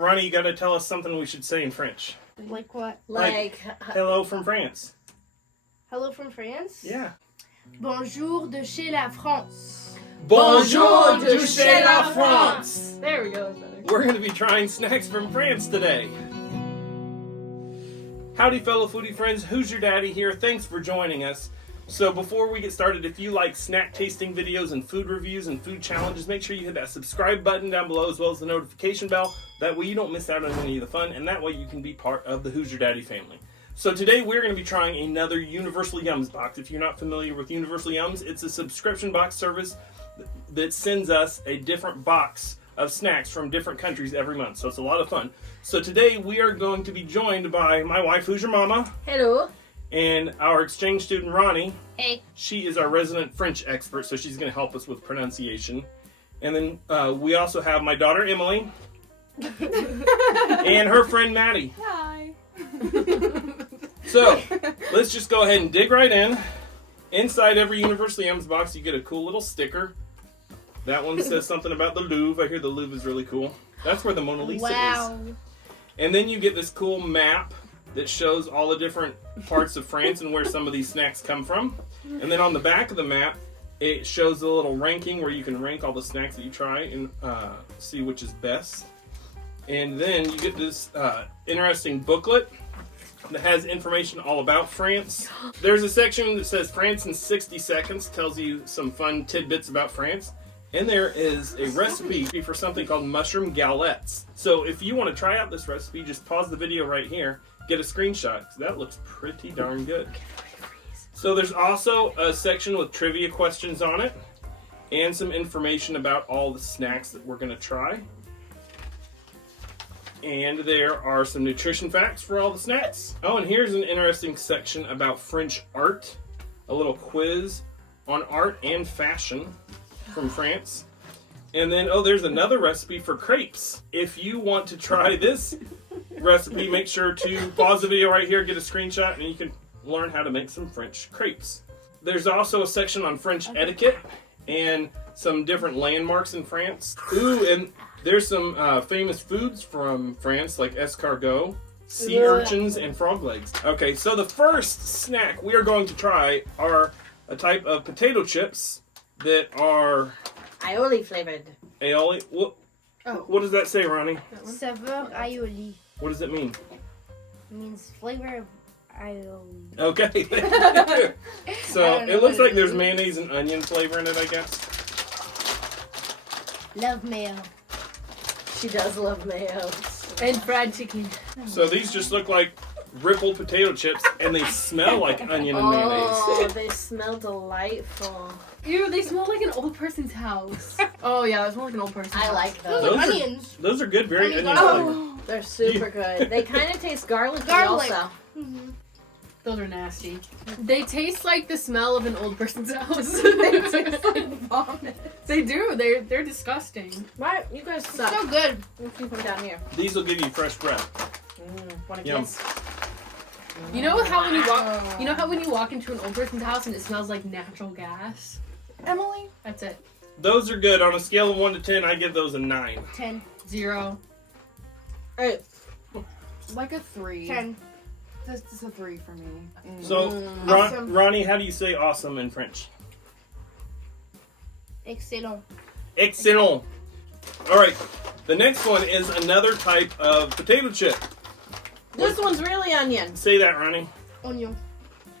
Ronnie, you gotta tell us something we should say in French. Like what? Like hello from France. Hello from France? Yeah. Bonjour de chez la France. Bonjour de chez la France. There we go. That's better. We're going to be trying snacks from France today. Howdy fellow foodie friends, Hoosier Daddy here. Thanks for joining us. So before we get started, if you like snack tasting videos and food reviews and food challenges, make sure you hit that subscribe button down below as well as the notification bell. That way you don't miss out on any of the fun, and that way you can be part of the Hoosier Daddy family. So today we're going to be trying another Universal Yums box. If you're not familiar with Universal Yums, it's a subscription box service that sends us a different box of snacks from different countries every month. So it's a lot of fun. So today we are going to be joined by my wife, Hoosier Mama. Hello. And our exchange student, Ronnie. Hey. She is our resident French expert, so she's going to help us with pronunciation. And then we also have my daughter, Emily. And her friend, Maddie. Hi. So, let's just go ahead and dig right in. Inside every Universal Yums box, you get a cool little sticker. That one says something about the Louvre. I hear the Louvre is really cool. That's where the Mona Lisa is. And then you get this cool map that shows all the different parts of France and where some of these snacks come from. And then on the back of the map, it shows a little ranking where you can rank all the snacks that you try and see which is best. And then you get this interesting booklet that has information all about France. There's a section that says France in 60 seconds, tells you some fun tidbits about France. And there is a recipe for something called mushroom galettes. So if you want to try out this recipe, just pause the video right here, get a screenshot, because that looks pretty darn good. So there's also a section with trivia questions on it, and some information about all the snacks that we're going to try. And there are some nutrition facts for all the snacks. Oh, and here's an interesting section about French art. A little quiz on art and fashion from France. And then, oh, there's another recipe for crepes. If you want to try this recipe, make sure to pause the video right here, get a screenshot, and you can learn how to make some French crepes. There's also a section on French etiquette and some different landmarks in France. Ooh, and there's some famous foods from France, like escargot, sea urchins, and frog legs. Okay, so the first snack we are going to try are a type of potato chips that are aioli flavored. Aioli? What does that say, Ronnie? Saveur aioli. What does it mean? It means flavor of aioli. Okay. So it looks like there's mayonnaise and onion flavor in it, I guess. Love mayo. She does love mayo. And fried chicken. So these just look like rippled potato chips, and they smell like onion and mayonnaise. Oh, they smell delightful. Ew, they smell like an old person's house. Oh yeah, they smell like an old person's house. I like those. Those are onions. Those are good, very onion Oh. They're super good. They kind of taste garlicky Garlic. also. Mm-hmm. Those are nasty. They taste like the smell of an old person's house. They taste like vomit. They do. They're disgusting. What? You guys suck. So good. Let's keep them down here. These will give you fresh breath. Want a Yum. kiss? You know how when you walk, when you walk into an old person's house and it smells like natural gas? Emily? That's it. Those are good. On a scale of 1 to 10, I give those a 9. 10. 0. Hey. Like a 3. 10. This is a 3 for me. So, Awesome. Ronnie, how do you say awesome in French? Excellent. Excellent. All right. The next one is another type of potato chip. This one's really onion. Say that, Ronnie. Oignon.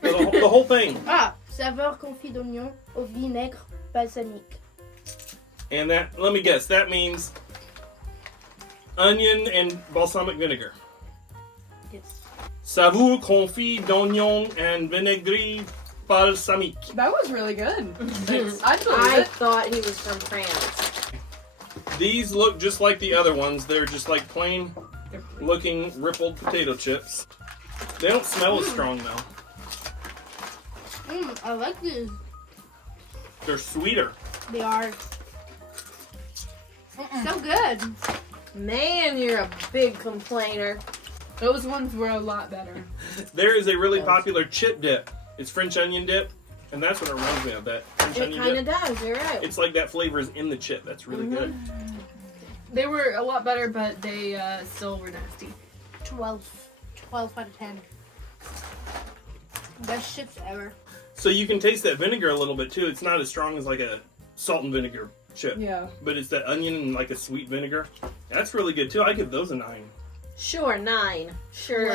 The whole thing. Saveur confit d'oignon au vinaigre balsamique. And that, let me guess, that means onion and balsamic vinegar. Yes. Saveur confit d'oignon and vinaigre balsamique. That was really good. I I thought he was from France. These look just like the other ones. They're just like plain looking rippled potato chips. They don't smell as strong though. I like these. They're sweeter. They are. So good. Man, you're a big complainer. Those ones were a lot better. There is a really popular chip dip. It's French onion dip, and that's what it reminds me of. That French It onion kind of dip. does. You're right. It's like that flavor is in the chip. That's really good. They were a lot better, but they still were nasty. 12. 12 out of 10. Best chips ever. So you can taste that vinegar a little bit too. It's not as strong as like a salt and vinegar chip. Yeah. But it's that onion and like a sweet vinegar. That's really good too. I give those a 9. Sure, 9. Sure.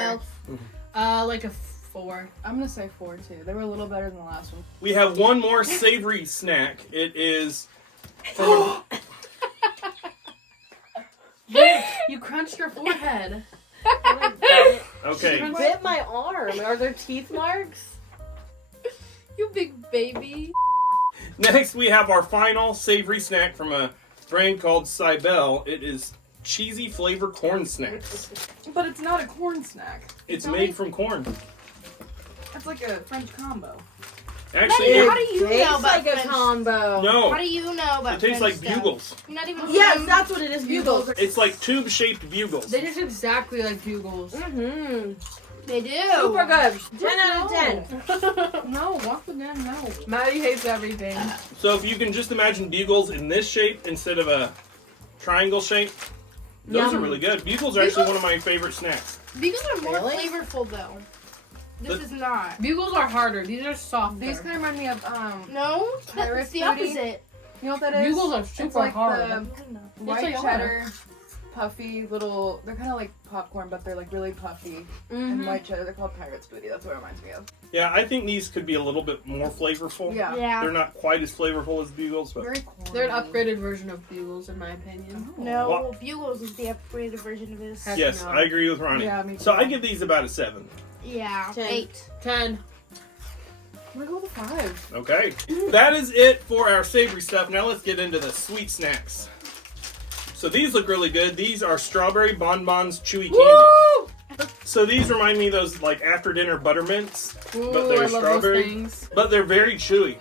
12. Like a 4. I'm gonna say 4 too. They were a little better than the last one. We have one more savory snack. It is from You crunched your forehead. okay. She bit my arm. Are there teeth marks? You big baby. Next, we have our final savory snack from a brand called Cybele. It is cheesy flavor corn snacks. But it's not a corn snack. It's made from corn. It's like a French combo. Actually, How it, do you know Tastes about like a French? combo. no, How do you know about it tastes French like stuff? bugles. You're not even Yes, from- that's what it is. Bugles. It's like tube-shaped bugles. They taste exactly like bugles. Mm-hmm. They do. Super good. 10 out of 10. No, once again, no. Maddie hates everything. So if you can just imagine bugles in this shape instead of a triangle shape, those are Yum. really good. Bugles are actually one of my favorite snacks. Bugles are more Really? flavorful though. This But- is not. Bugles are harder. These are softer. These kind of remind me of No, Pirate it's the Booty? opposite. you know what that is? Bugles are It's super like hard. the white they are. cheddar, puffy little. They're kind of like popcorn, but they're like really puffy. And white cheddar. They're called Pirate's Booty. That's what it reminds me of. Yeah, I think these could be a little bit more flavorful. Yeah. Yeah. They're not quite as flavorful as bugles, but Very corny. They're an upgraded version of bugles, in my opinion. No, What? Bugles is the upgraded version of this. Heck yes, no. I agree with Ronnie. Yeah, me So too. I give these about a 7. Yeah, 10. 8. 10. I'm gonna go with a 5. Okay. That is it for our savory stuff. Now let's get into the sweet snacks. So these look really good. These are strawberry bonbons chewy candy. So these remind me of those like after dinner buttermints, Ooh, but they're I love strawberry. those things. But they're very chewy.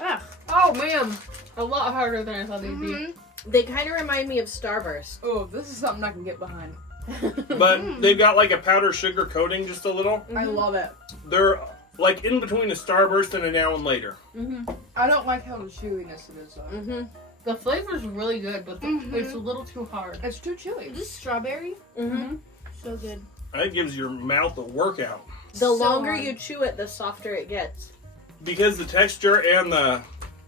Ugh. Oh, man. A lot harder than I thought they'd be. They kind of remind me of Starburst. Oh, this is something I can get behind. But they've got like a powder sugar coating just a little. I love it. They're like in between a Starburst and a Now and Later. I don't like how the chewiness it is though. Mm-hmm. The flavor's really good, but it's a little too hard. It's too chewy. Is this strawberry? Mm-hmm. So good. That gives your mouth a workout. The So longer hard. you chew it, the softer it gets. Because the texture and the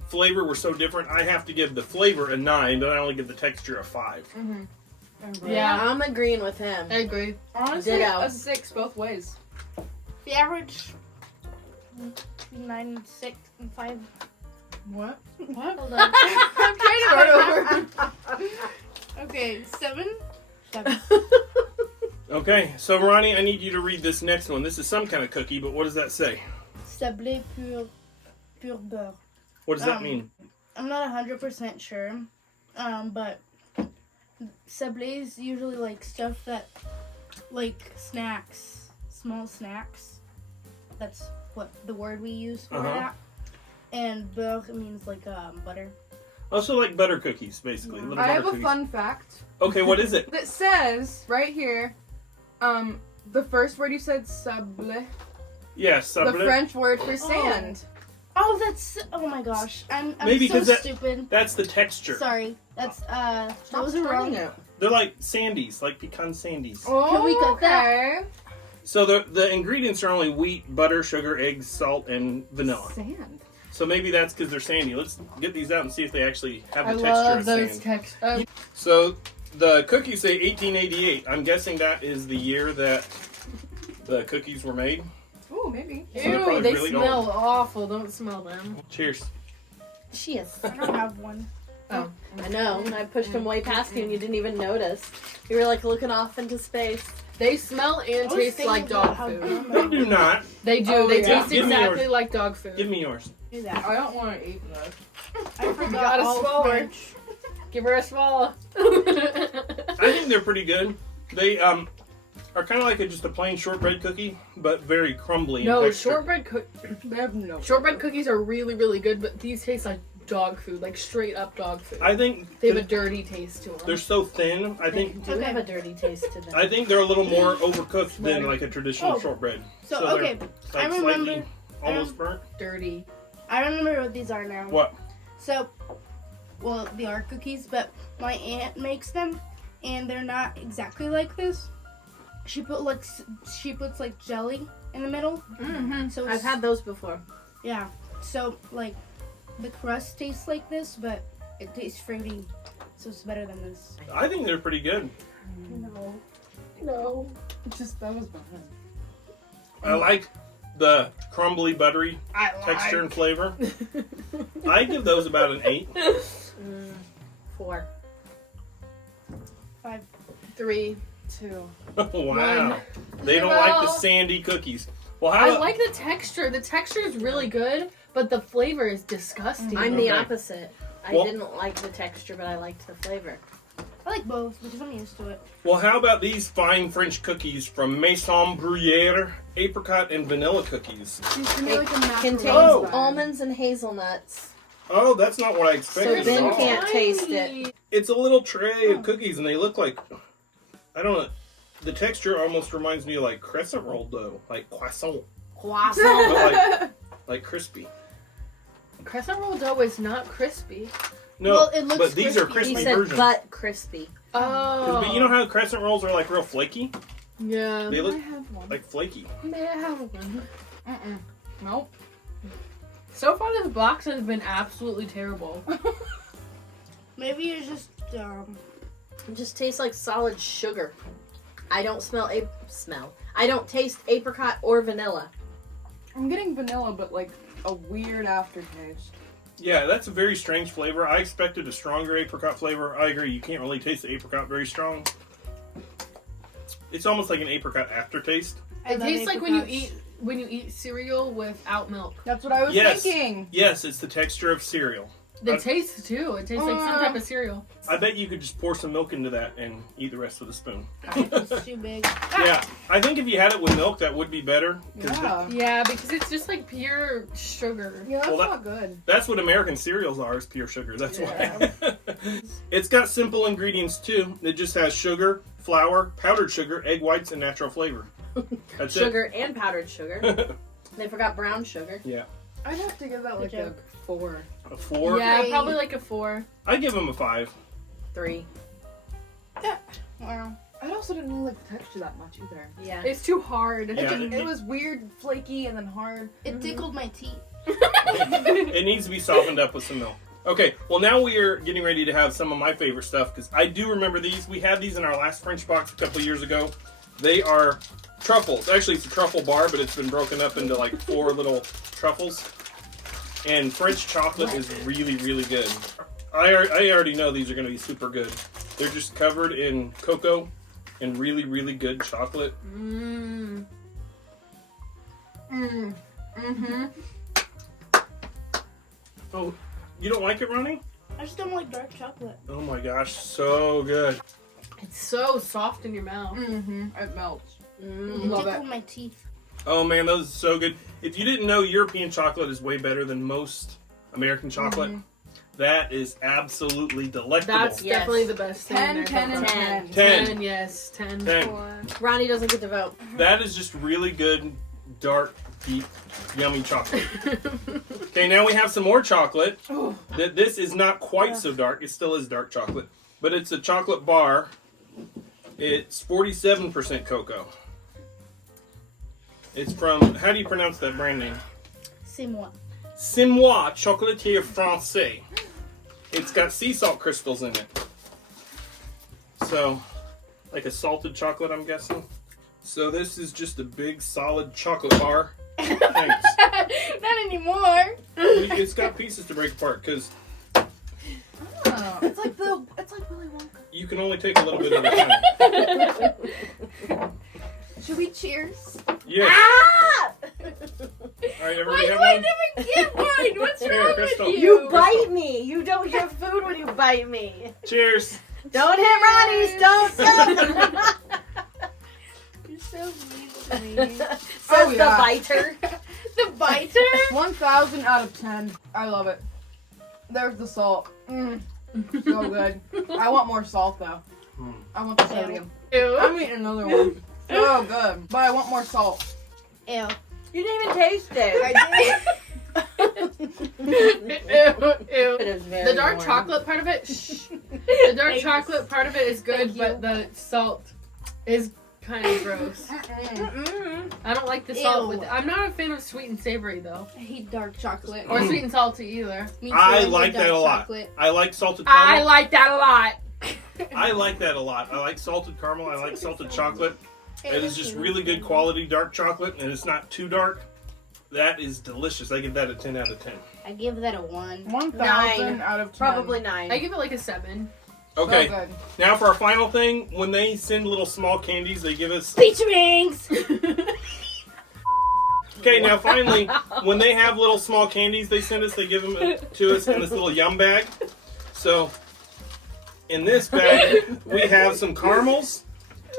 flavor were so different, I have to give the flavor a 9, but I only give the texture a 5. Yeah. I'm agreeing with him. I agree. Honestly, Ditto. a 6 both ways. The average 9, 6, and 5. What? Hold on. I'm trying to start over. Okay, 7. 7. Okay, so Ronnie, I need you to read this next one. This is some kind of cookie, but what does that say? Sablé pur beurre. What does that mean? I'm not 100% sure, but sablé is usually like stuff that, like snacks, small snacks. That's what the word we use for that. And beurre means like butter. Also like butter cookies, basically. Little I butter have a cookies. fun fact Okay, what is it? that says right here, the first word you said sablé, Yes, the French word for sand. Oh, that's oh my gosh! I'm Maybe so 'cause that- stupid. That's the texture. Sorry, that's Stop those are wrong. spelling it. They're like sandies, like pecan sandies. Oh, Can we cook that? okay. So the ingredients are only wheat, butter, sugar, eggs, salt, and vanilla. Sand. So maybe that's because they're sandy. Let's get these out and see if they actually have the I texture love of those sand. textures. So the cookies say 1888. I'm guessing that is the year that the cookies were made. Ooh, maybe. So they're Ew, probably they really smell old. awful. Don't smell them. Cheers. Cheers. I don't have one. Oh. I know. I pushed him way past you and you didn't even notice. You were like looking off into space. They smell and I was taste thinking like about dog how food. dumb They I do not. They do. Oh, they yeah. taste Give me exactly yours. like dog food. Give me yours. do that. I don't want to eat this. I forgot gotta all swallow it. French. Give her a swallow. I think they're pretty good. They are kind of like just a plain shortbread cookie, but very crumbly in No, texture. They have no. shortbread cookies are really, really good, but these taste like dog food, like straight up dog food. I think They have a dirty taste to them. they're so thin. I think Do have a dirty taste to them. I think they're a little more overcooked than like a traditional Oh. shortbread. So they're, okay, like I remember- slightly almost burnt. dirty. I remember what these are now. What? So well, they are cookies, but my aunt makes them, and they're not exactly like this. She puts like jelly in the middle. Mm-hmm. So I've had those before. yeah. So like the crust tastes like this, but it tastes fruity, so it's better than this. I think they're pretty good. No. Just that was bad. I like the crumbly, buttery texture and flavor. I give those about an 8. 4. 5. 3. 2. Wow. They don't like the sandy cookies. Well, how I about, like the texture. The texture is really good, but the flavor is disgusting. I'm the Okay. opposite. I Well- didn't like the texture, but I liked the flavor. I like both because I'm used to it. well, how about these fine French cookies from Maison Gruyere, apricot and vanilla cookies? These can be like a macaron Contains Oh. almonds and hazelnuts. Oh, that's not what I So expected. Ben at all. can't taste it. It's a little tray of cookies, and they look like, I don't know, the texture almost reminds me of like crescent roll dough, like croissant, Croissant. but like crispy. Crescent roll dough is not crispy. No, Well, it looks but these are crispy. He crispy said versions. but crispy. Oh. But you know how crescent rolls are like real flaky? Yeah. They I look have one. like flaky. May I have one? Nope. So far, this box has been absolutely terrible. Maybe you're just It just tastes like solid sugar. I don't I don't taste apricot or vanilla. I'm getting vanilla, but like a weird aftertaste. Yeah, that's a very strange flavor. I expected a stronger apricot flavor. I agree. You can't really taste the apricot very strong. It's almost like an apricot aftertaste. It tastes like when you eat cereal without milk. That's what I was Yes. thinking. Yes, it's the texture of cereal. The taste too. It tastes like some type of cereal. I bet you could just pour some milk into that and eat the rest with a spoon. it's too big. Yeah, I think if you had it with milk, that would be better. 'Cause Yeah. Yeah, because it's just like pure sugar. Yeah, that's Well, that- not good. That's what American cereals are, is pure sugar. That's Yeah. why. It's got simple ingredients too. It just has sugar, flour, powdered sugar, egg whites, and natural flavor. That's Sugar and powdered sugar. it. They forgot brown sugar. Yeah. I'd have to give that like a joke. 4. A 4? Yeah, Three. probably like a 4. I give them a 5. 3. Wow. I also didn't really like the texture that much either. Yeah. It's too hard. Yeah. It was weird, flaky, and then hard. It tickled my teeth. It needs to be softened up with some milk. Okay, well now we are getting ready to have some of my favorite stuff, because I do remember these. We had these in our last French box a couple years ago. They are truffles. Actually, it's a truffle bar, but it's been broken up into like 4 little truffles. And French chocolate is really, really good. I already know these are going to be super good. They're just covered in cocoa and really, really good chocolate. Mm. Mm-hmm. Oh, you don't like it, Ronnie? I just don't like dark chocolate. Oh my gosh, so good. It's so soft in your mouth. Mm-hmm. It melts. It Love tickled it. my teeth. Oh man, those are so good. If you didn't know, European chocolate is way better than most American chocolate. That is absolutely delectable. That's Yes. definitely the best thing. 10, there. 10, and 10. 10. 10. Yes, 10. 10. Ronnie doesn't get to vote. That is just really good, dark, deep, yummy chocolate. Okay, now we have some more chocolate. Oh. This is not quite so dark. It still is dark chocolate. But it's a chocolate bar. It's 47% cocoa. It's from, how do you pronounce that brand name? C'est moi. C'est moi, chocolatier français. It's got sea salt crystals in it. So, like a salted chocolate, I'm guessing. So this is just a big, solid chocolate bar. Thanks. Not anymore. It's got pieces to break apart, because Oh, it's like Willy Wonka. you can only take a little bit at a time. Should we cheers? Yes. Ah! All right, everybody Why have do I one? never get one? What's Here, wrong Crystal. with You bite me. You don't get food when you bite me. Cheers. Don't hit Ronnie's. Don't stop. You're so mean to me. Says Oh, the yeah. biter. The biter? 1,000 out of 10. I love it. There's the salt. So good. I want more salt though. I want the sodium. Ew. I'm eating another one. So good. But I want more salt. Ew. You didn't even taste it. I did. It is very The dark warm. chocolate part of it, the dark chocolate part of it is good, Thank but you. the salt is kind of gross. I don't like the salt with Ew. it. I'm not a fan of sweet and savory though, I hate dark chocolate. or sweet and salty either. Me too, I hate like that dark a lot. chocolate. I like salted I caramel. like that a lot. I like that a lot. I like salted caramel. I like salted chocolate. It is just really good quality dark chocolate, and it's not too dark. That is delicious. I give that a 10 out of 10. I give that a 1. 1,000 out of 10. Probably 9. I give it like a 7. Okay, So good. now for our final thing. When they send little small candies, they give us... Pizza rings! Okay, now finally, when they have little small candies they send us, they give them to us in this little yum bag. So, in this bag, we have some caramels,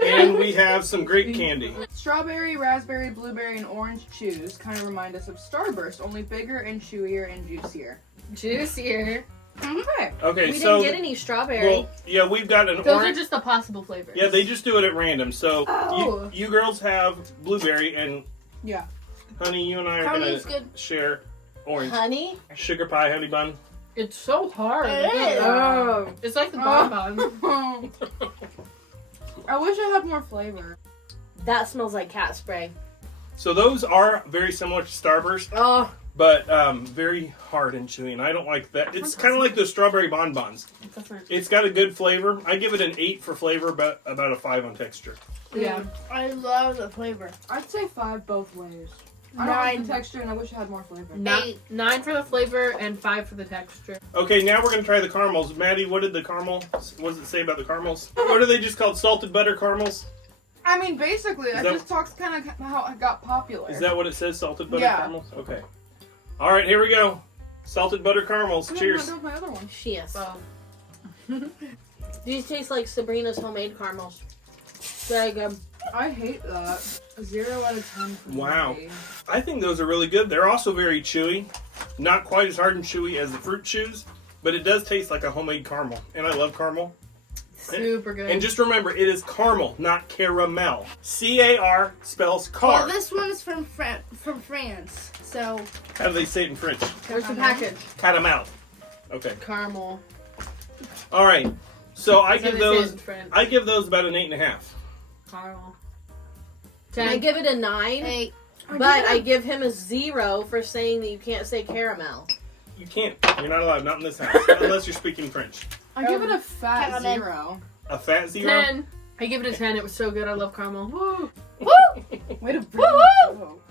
and we have some grape candy. Strawberry, raspberry, blueberry, and orange chews kind of remind us of Starburst, only bigger and chewier and juicier. Juicier. Okay. Okay, We so... didn't get any strawberry. Well, yeah, we've got an Those are orange... just the possible flavors. Yeah, they just do it at random. So, Oh. you girls have blueberry, and Yeah. honey, you and I are Honey's going to good. share orange. Honey? Sugar pie, honey bun. It's so hard. It is. Oh. It's like the bonbon. I wish I had more flavor. That smells like cat spray. So those are very similar to Starburst, Oh. but very hard and chewy, and I don't like that. It's kind of like the strawberry bonbons. It's got a good flavor. I give it an 8 for flavor, but about a 5 on texture. Yeah. I love the flavor. I'd say 5 both ways. I don't like 9. the texture, and I wish I had more flavor. 9 for the flavor and 5 for the texture. Okay, now we're going to try the caramels. Maddie, what did the caramel, what does it say about the caramels? What are they just called, salted butter caramels? I mean, basically, that that- just talks kind of how it got popular. Is that what it says, salted butter Yeah. caramels? Okay. All right, here we go. Salted butter caramels. I mean, Cheers. I don't have my other one. Yes. Well, These taste like Sabrina's homemade caramels. Very good. I hate that. 0 out of 10 for Wow. me. I think those are really good. They're also very chewy. Not quite as hard and chewy as the fruit chews, but it does taste like a homemade caramel. And I love caramel. super good. And just remember, it is caramel, not caramel. C-A-R spells car. Well, this one is from France, so How do they say it in French? Where's the package? Caramel. Okay. Caramel. All right. So I That's how give they say it those. in French. I give those about an 8.5. Caramel. I 10. give it a 9, 8. but I give him a 0 for saying that you can't say caramel. You can't. You're not allowed. Not in this house, unless you're speaking French. I give it a fat Caramel. 0. A fat 0. 10. I give it a 10. It was so good. I love caramel. Woo! Woo! Way to bring Woo-hoo! the joke.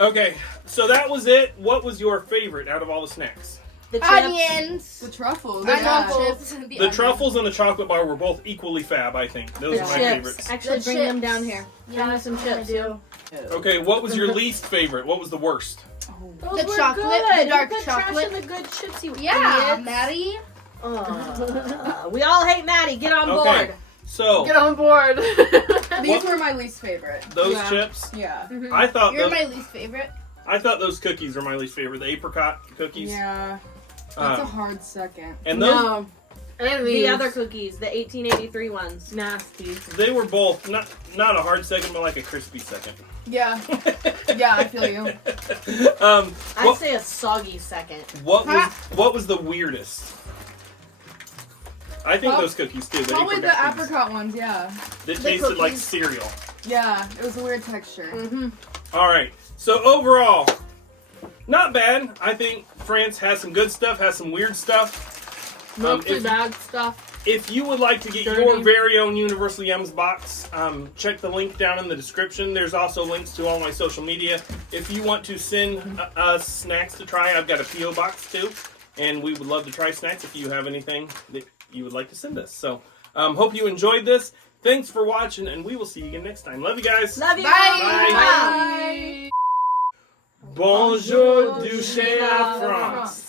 Okay. So that was it. What was your favorite out of all the snacks? The chips. Onions. The truffles. The yeah. truffles. The truffles and the chocolate bar were both equally fab, I think. Those The are my chips. favorites. Actually, The bring them chips. down here. Yeah, Find us some I chips. do. Okay, what was your least favorite? What was the worst? Those The were chocolate, good. the dark you put chocolate. Trash in the good chips, you Yeah, idiots. Maddie. We all hate Maddie. Get on Okay. board. So, Get on board. These were my least favorite. those Yeah. chips, Yeah. I thought You're those, my least favorite. I thought those cookies were my least favorite. The apricot cookies. Yeah. That's a Um, hard second. and those, No, And the these. other cookies, the 1883 ones. Nasty. they were both not a hard second, but like a crispy second. Yeah. Yeah, I feel you. I'd What, say a soggy second. what was the weirdest? I think those cookies too. The Probably the apricot cookies. apricot ones, yeah. That the tasted like cookies. cereal. Yeah, it was a weird texture. Mm-hmm. All right. So overall, not bad. I think France has some good stuff, has some weird stuff. Mostly if- bad stuff. If you would like to get Dirty. your very own Universal Yums box, check the link down in the description. There's also links to all my social media. If you want to send us snacks to try, I've got a P.O. box too. And we would love to try snacks if you have anything that you would like to send us. So, hope you enjoyed this. Thanks for watching, and we will see you again next time. Love you guys. Love you. Bye. Bonjour du chien à France.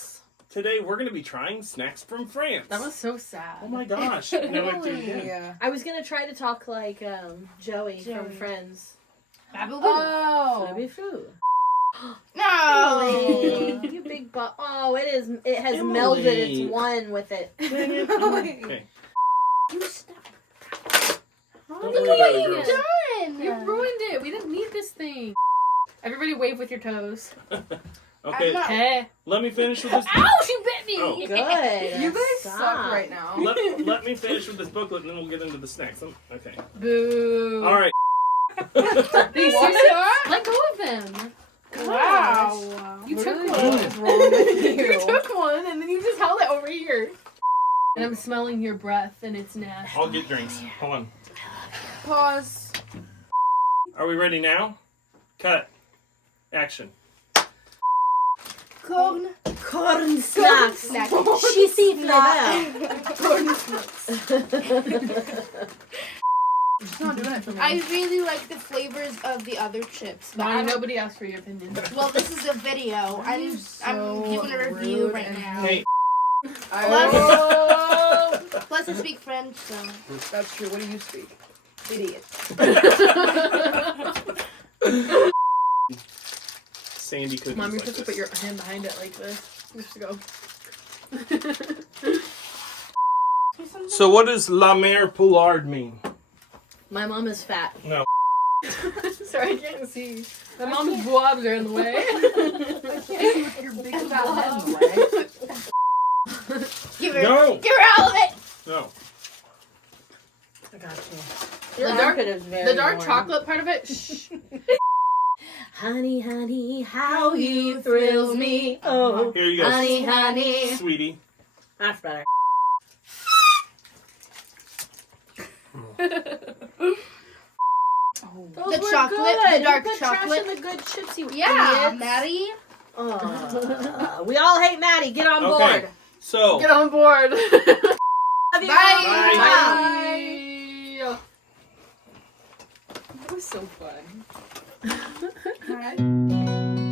Today we're going to be trying snacks from France. That was so sad. Oh my gosh. No, it didn't. Yeah. I was gonna try to talk like Joey from Joey. Friends. Oh. Thereviewcrew. No. You big butt. Oh, it is. It has Emily. melded. It's one with it. Okay. You stop. Don't Look worry at what about it, you've girls. done. You ruined it. We didn't need this thing. Everybody wave with your toes. Okay, I'm not- Hey. let me finish with this. Ow, she bit me! Oh. Good. You guys Stop. suck right now. Let me finish with this booklet, and then we'll get into the snacks. Okay. Boo. All right. They seriously, let go of him. Wow. You Literally, took what one. is wrong with You you? took one and then you just held it over here. And I'm smelling your breath and it's nasty. I'll get drinks. Hold on. Pause. Are we ready now? Cut. Action. Corn. Corn snacks. Snack. Cheesy flavor. Corn snacks. It's not doing it for me. I really like the flavors of the other chips, but I Bonnie, don't. nobody asked for your opinion. Well, this is a video. I'm so giving a review rude right and now. Hey, Plus, I speak French, so. That's true. What do you speak? Idiot. Sandy cookies. Mom, you're like supposed to this. put your hand behind it like this. Just go. So what does La Mère Poulard mean? My mom is fat. No. Sorry, I can't see. My mom's blobs are in the way. Your big fat head in the way. Give her, No. give her all of it. No. I got you. The Your dark- armpit is very The dark warm. chocolate part of it. Shh. Honey, honey, how you thrill me. Oh, Here you go. honey, honey. Sweetie. That's better. Those The were chocolate, good. the dark You put trash chocolate. in the good chips, you Yeah, idiots. Maddie. We all hate Maddie. Get on Okay. board. So. Get on board. Love you. Bye. Bye. Bye. That was so fun. Hi.